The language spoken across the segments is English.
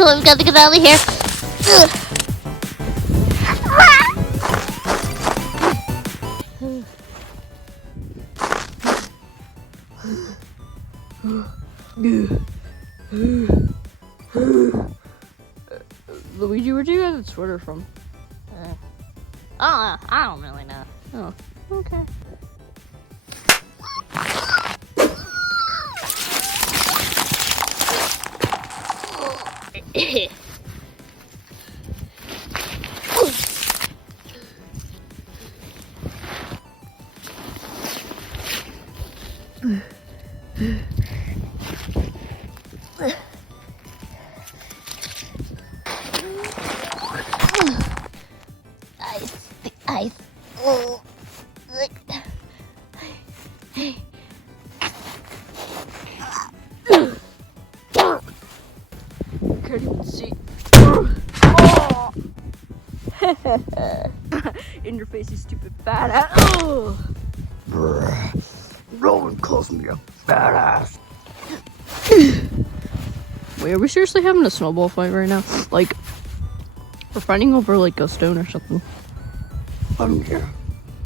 Come on, we gotta get out of here. Luigi, where'd you get that sweater from? I don't really know. Oh, okay. Ice. Oh. Can't even see. Oh. In your face, you stupid fat ass. Oh. No one calls me a fat ass. Wait, are we seriously having a snowball fight right now? Like, we're fighting over like a stone or something. Yeah.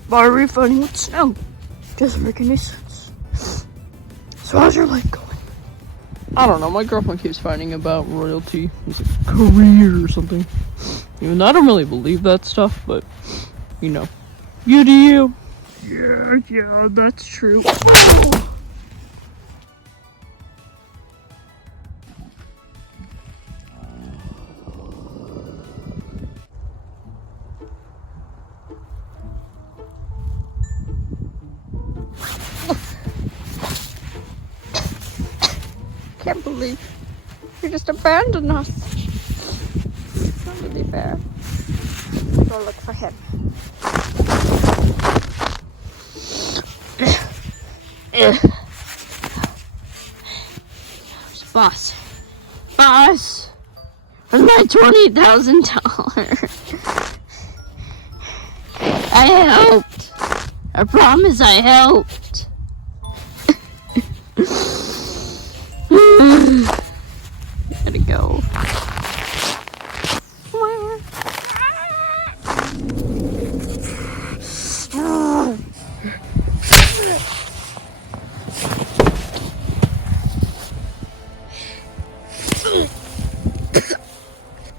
Why are we fighting with snow? Doesn't make any sense. So how's your life going? I don't know, my girlfriend keeps fighting about royalty. It's like career or something. Even though I don't really believe that stuff, but, you know. You do you. Yeah, that's true. Can't believe you just abandoned us. Not really fair. Go look for him. Boss. Where's my $20,000? I helped. I promise I helped. Gotta go.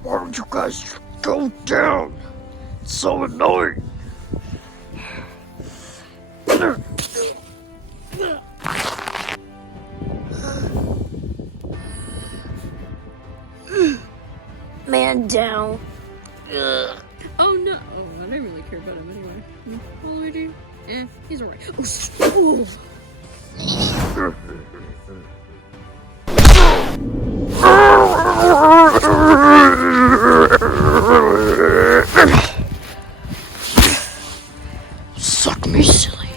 Why don't you guys go down? It's so annoying. Man down. Oh no! Oh, I didn't really care about him anyway. Well, Luigi, he's alright. Oh, Suck me, silly.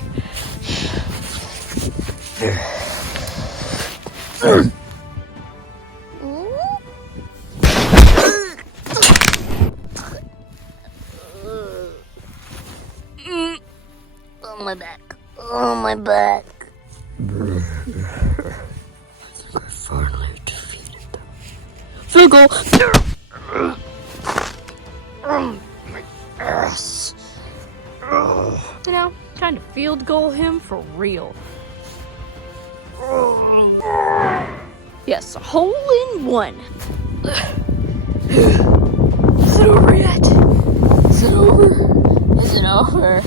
Oh, my back. Oh, my back. I think I finally defeated them. Fickle! My ass. You know, kind of field goal him for real. Yes, a hole in one. Is it over yet? Is it over? Is it over?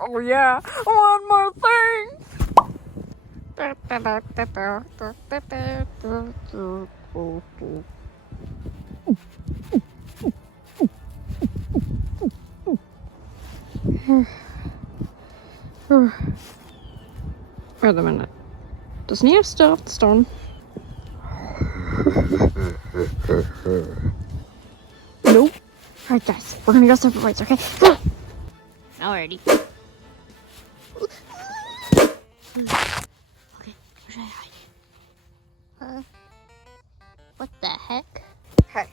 Oh yeah, one more thing. Wait a minute. Doesn't he have stuff stone? Nope. Alright guys, we're gonna go separate ways, okay? Alrighty. Okay, where should I hide? What the heck? Hey,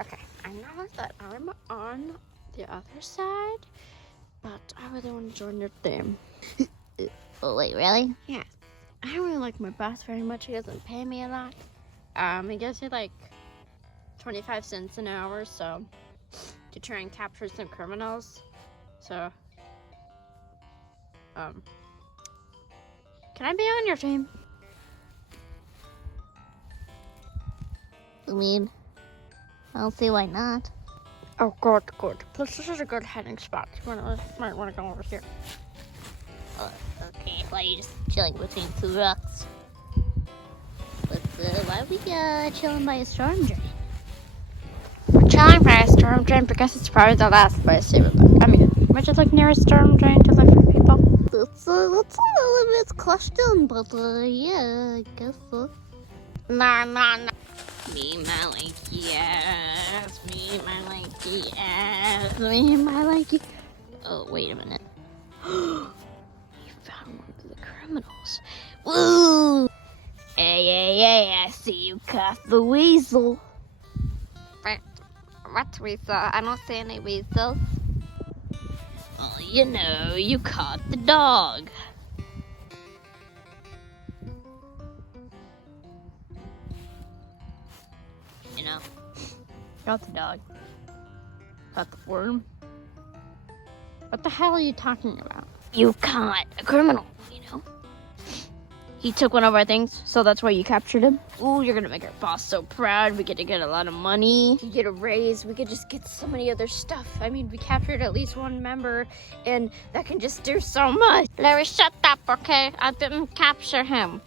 okay. I know that I'm on the other side, but I really want to join your team. Oh, wait, really? Yeah. I don't really like my boss very much. He doesn't pay me a lot. He gives me like 25 cents an hour, so to try and capture some criminals. So, can I be on your team? I mean, I don't see why not. Oh, good, good. Plus, this is a good heading spot. You might want to go over here. Okay, why are you just chilling between two rocks? But why are we chilling by a storm drain? We're chilling by a storm drain because it's probably the last place we would look. I mean, we should look near a storm drain to look for people. That's a little bit question, but yeah, I guess so. Nah. Me, my lanky ass. Me, my lanky ass. Me, my lanky. Oh, wait a minute. He found one of the criminals. Woo! Hey, I see you caught the weasel. What weasel? I don't see any weasel. Oh, you know, you caught the dog. You know, Got the dog. Got the worm. What the hell are you talking about? you caught a criminal, you know. He took one of our things, so that's why you captured him. Ooh, you're gonna make our boss so proud. We get to get a lot of money. We get a raise. We could just get so many other stuff. I mean, we captured at least one member, and that can just do so much. Larry, shut up, okay? I didn't capture him.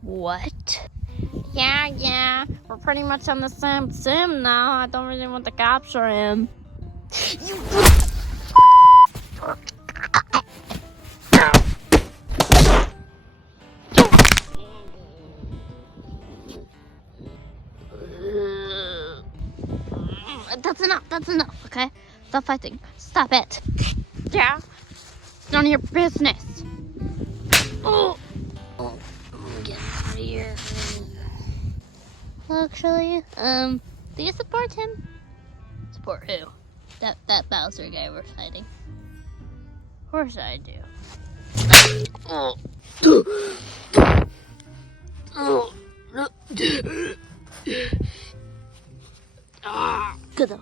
What? Yeah. We're pretty much on the same team now. I don't really want to capture him. That's enough, okay? Stop fighting. Stop it. Yeah? It's none of your business. Oh, get out of here. Actually, do you support him? Support who? That Bowser guy we're fighting. Of course I do. Good on.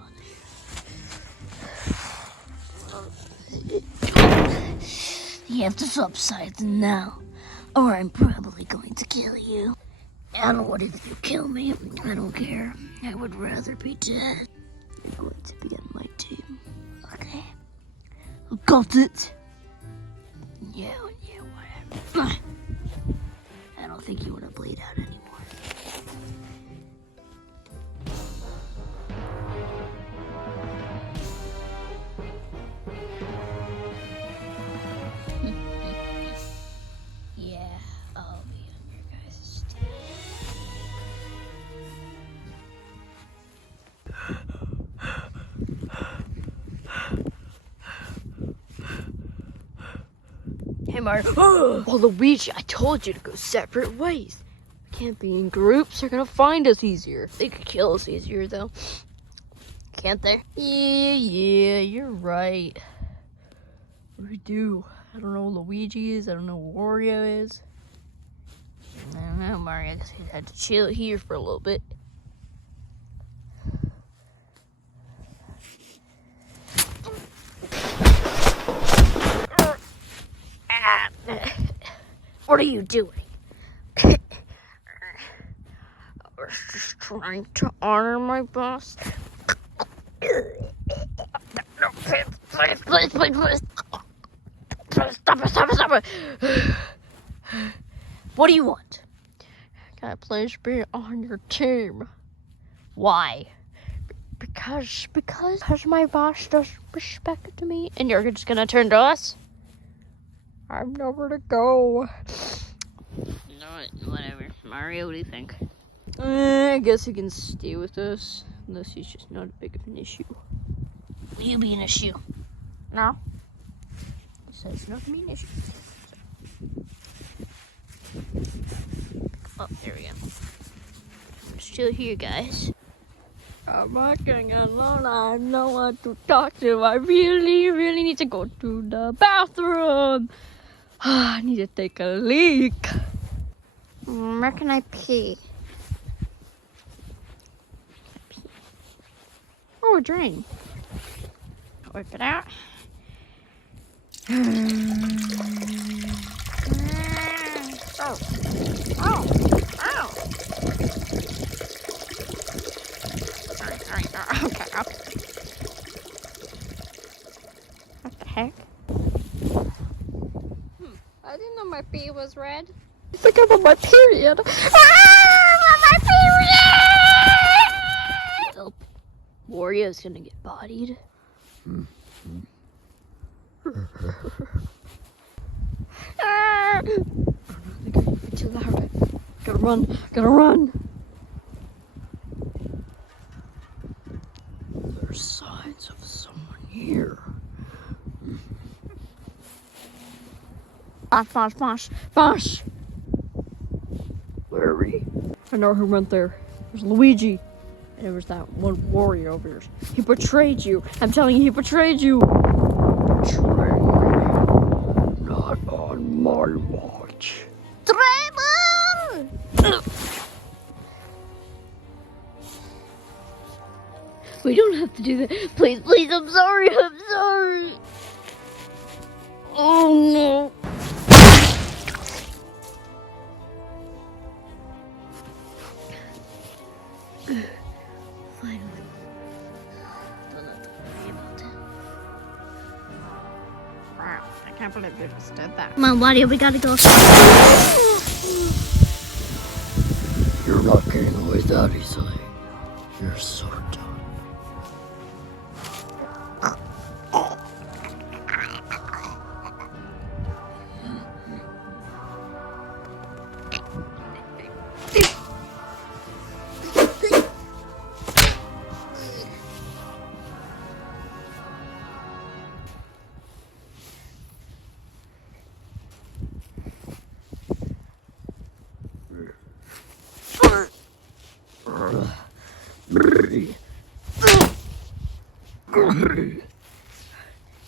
You have to swap sides now, or I'm probably going to kill you. And what if you kill me? I don't care. I would rather be dead. You're going to be on my team. Okay? Got it? Yeah, whatever. I don't think you want to bleed out anymore. Yeah, I'll be on your guys' team. Hey, Mario. Oh, Luigi, I told you to go separate ways. We can't be in groups. They're gonna find us easier. They could kill us easier, though. Can't they? Yeah, you're right. What do we do? I don't know who Luigi is. I don't know who Wario is. I don't know, Mario. I guess we had to chill here for a little bit. What are you doing? I was just trying to honor my boss. No, please. Stop it. What do you want? Can I please be on your team? Why? Because my boss doesn't respect me. And you're just gonna turn to us? I'm nowhere to go. No, whatever. Mario, what do you think? I guess he can stay with us. Unless he's just not big of an issue. Will you be an issue? No? He says it's not gonna be an issue. Oh, there we go. I'm still here, guys. I'm working alone. I have no one to talk to. I really need to go to the bathroom. I need to take a leak. Where can I pee? Oh, a drain. Wipe it out. Oh. Oh. Oh. Sorry. Okay. What the heck? I didn't know my pee was red. I think I'm on my period. My period! Oh, Wario's gonna get bodied. Too loud. Gotta run. There's signs of someone here. Bosh. Larry. I know who went there. It was Luigi. And it was that one warrior over here. He betrayed you. I'm telling you, he betrayed you. Betray me. Not on my watch. Trevor! We don't have to do that. Please, I'm sorry. Oh no. Finally. Don't have to worry about it. Wow, I can't believe you just did that. Come on, Wadio, we gotta go. You're not getting away that easily. You're so dumb.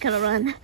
Gotta run.